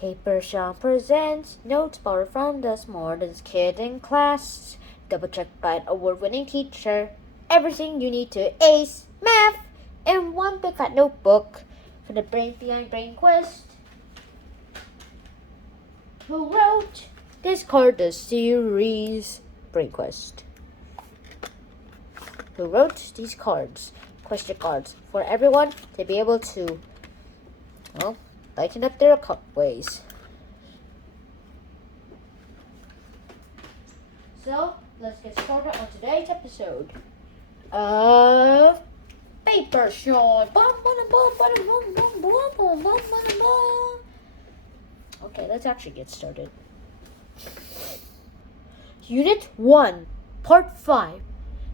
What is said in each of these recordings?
Paper Sean presents notes borrowed from the smartest kid in class. Double checked by an award-winning teacher. Everything you need to ace math in one big fat notebook. For the brains behind Brain Quest. Who wrote this card, the series Brain Quest? Who wrote these cards, question cards, for everyone to be able to, well, lighten up their ways. So, let's get started on today's episode of Paper Sean. Okay, let's actually get started. Unit 1, Part 5,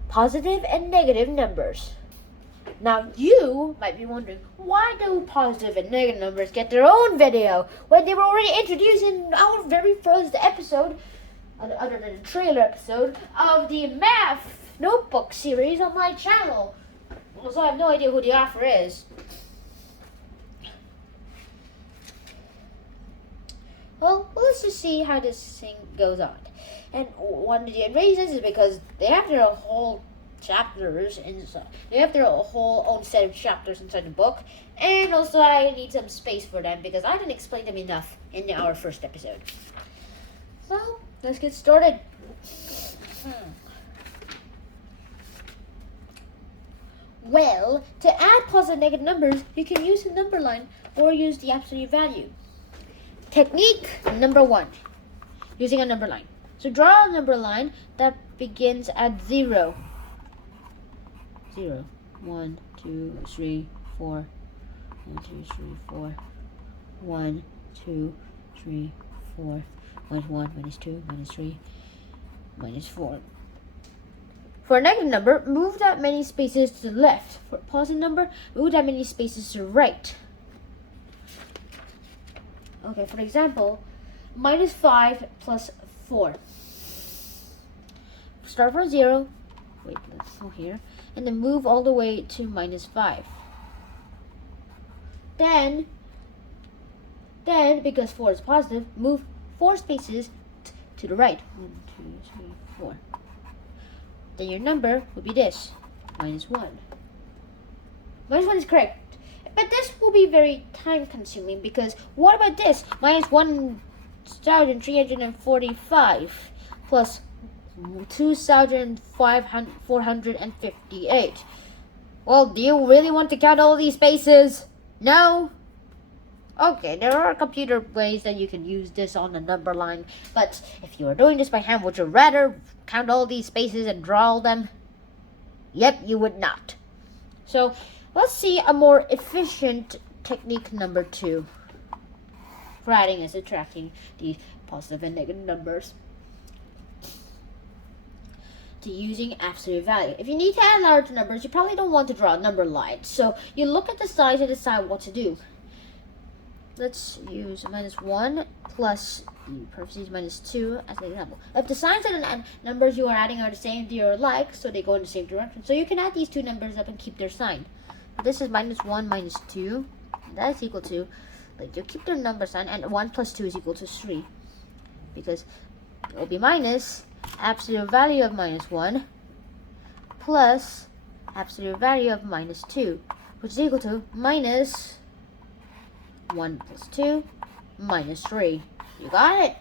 Positive and Negative Numbers. Now, you might be wondering, why do positive and negative numbers get their own video when they were already introduced in our very first episode, other than the trailer episode, of the Math Notebook series on my channel? So I have no idea who the author is. Well, let's just see how this thing goes on. And one of the reasons is because they have their whole chapters inside. They have their whole own set of chapters inside the book, and also I need some space for them because I didn't explain them enough in our first episode. So let's get started. Well, to add positive and negative numbers, you can use a number line or use the absolute value. Technique number 1, using a number line. So draw a number line that begins at 0. 0, 1, 2, 3, 4. 1, 2, 3, 4. 1, 2, 3, 4. Minus 1, minus 2, minus 3, minus 4. For a negative number, move that many spaces to the left. For a positive number, move that many spaces to the right. Okay, for example, minus 5 plus 4. Start from 0. Wait, let's go here. And then move all the way to minus 5. Then, because 4 is positive, move 4 spaces to the right. 1, 2, 3, 4. Then your number would be this, minus 1. Minus 1 is correct. But this will be very time consuming because what about this? Minus 1,345 plus 2,458. Well, do you really want to count all these spaces? No? Okay, there are computer ways that you can use this on the number line, but if you are doing this by hand, would you rather count all these spaces and draw them? Yep, you would not. So, let's see a more efficient technique number 2 for adding and subtracting the positive and negative numbers. To using absolute value. If you need to add large numbers, you probably don't want to draw a number line. So you look at the size and decide what to do. Let's use minus 1 plus parentheses minus 2 as an example. If the signs and numbers you are adding are the same, they are alike, so they go in the same direction. So you can add these two numbers up and keep their sign. This is minus 1 minus 2. That is equal to, like, you keep their number sign, and 1 plus 2 is equal to 3. Because it will be minus absolute value of minus 1 plus absolute value of minus 2, which is equal to minus 1 plus 2 minus 3. You got it?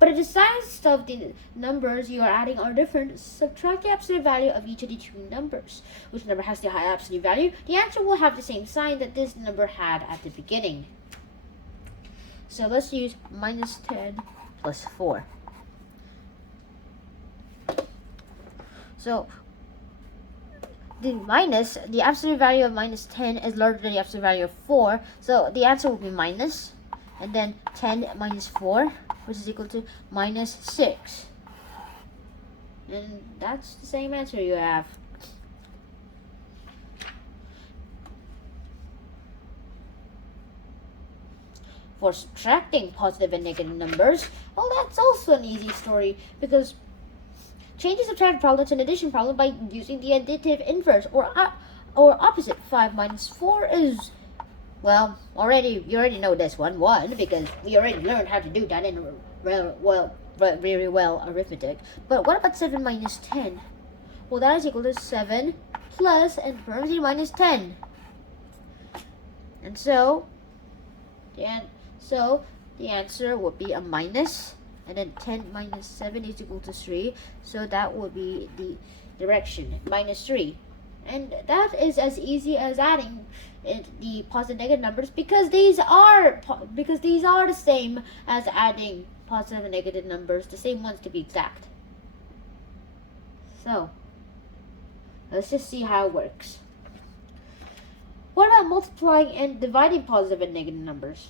But if the signs of the numbers you are adding are different, subtract the absolute value of each of the two numbers. Which number has the high absolute value? The answer will have the same sign that this number had at the beginning. So let's use minus 10 plus 4. So the absolute value of minus 10 is larger than the absolute value of 4. So the answer will be minus. And then 10 minus 4, which is equal to minus 6. And that's the same answer you have. For subtracting positive and negative numbers, well, that's also an easy story because change the subtract problem to an addition problem by using the additive inverse or opposite. 5 minus 4 is well, you already know this one because we already learned how to do that in very well arithmetic. But what about 7 minus 10? Well, that is equal to 7 plus and parentheses minus 10. And so the answer would be a minus, and then 10 minus 7 is equal to 3. So that would be the direction, minus 3. And that is as easy as adding the positive and negative numbers because these are the same as adding positive and negative numbers, the same ones to be exact. So let's just see how it works. What about multiplying and dividing positive and negative numbers?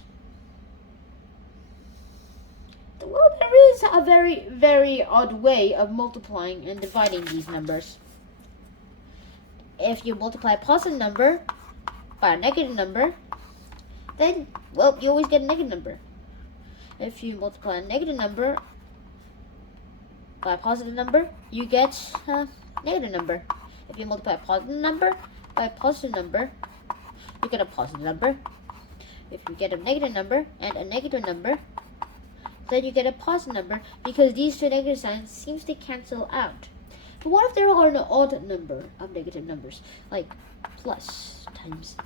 Well, there is a very, very odd way of multiplying and dividing these numbers. If you multiply a positive number by a negative number, then, well, you always get a negative number. If you multiply a negative number by a positive number, you get a negative number. If you multiply a positive number by a positive number, you get a positive number. If you get a negative number and a negative number, then you get a positive number because these two negative signs seems to cancel out. But what if there are an odd number of negative numbers, like plus times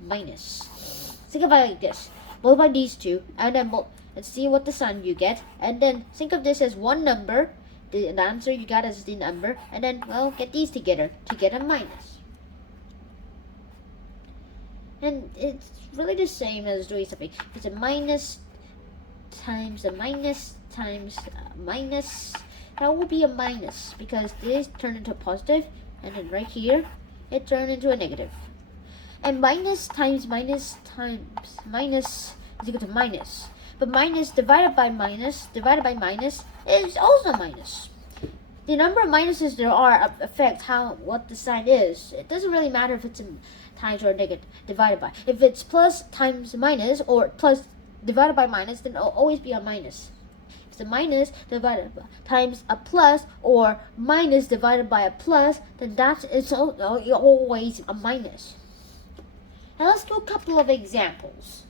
minus? Think about it like this: multiply these two, and then see what the sign you get, and then think of this as one number. The answer you got is the number, and then, well, get these together to get a minus. And it's really the same as doing something. If it's a minus times a minus times a minus, that will be a minus because this turned into a positive, and then right here it turned into a negative. And minus times minus times minus is equal to minus. But minus divided by minus is also minus. The number of minuses there are affect what the sign is. It doesn't really matter if it's in times or negative divided by. If it's plus times minus or plus divided by minus, then it'll always be a minus. If it's a minus divided by times a plus or minus divided by a plus, then that is always a minus. Now let's do a couple of examples.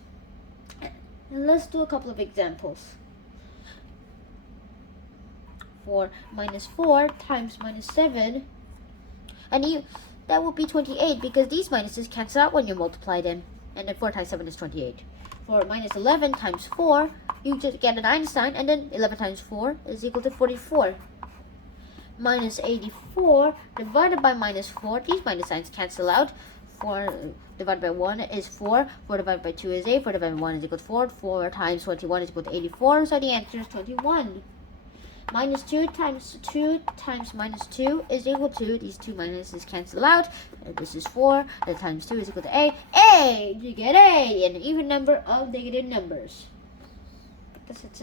For minus 4 times minus 7, and that would be 28 because these minuses cancel out when you multiply them, and then 4 times 7 is 28. For minus 11 times 4, you just get an Einstein, and then 11 times 4 is equal to 44. Minus 84 divided by minus 4, these minus signs cancel out. 4 divided by 1 is 4, 4 divided by 2 is 8, 4 divided by 1 is equal to 4, 4 times 21 is equal to 84, so the answer is 21. Minus 2 times minus 2 is equal to, these two minuses cancel out, and this is 4, and times 2 is equal to A, you get A, an even number of negative numbers. Because it's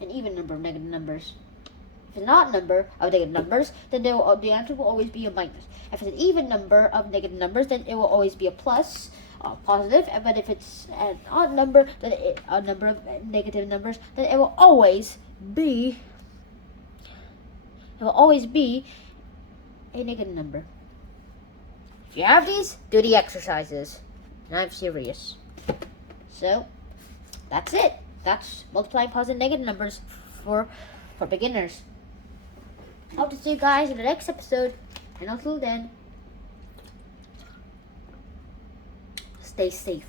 an even number of negative numbers. If it's an odd number of negative numbers, then the answer will always be a minus. If it's an even number of negative numbers, then it will always be a plus, positive. But if it's an odd number, then a number of negative numbers, then it will always be a negative number. If you have these, do the exercises. And I'm serious. So that's it. That's multiplying positive and negative numbers for beginners. Hope to see you guys in the next episode. And until then, stay safe.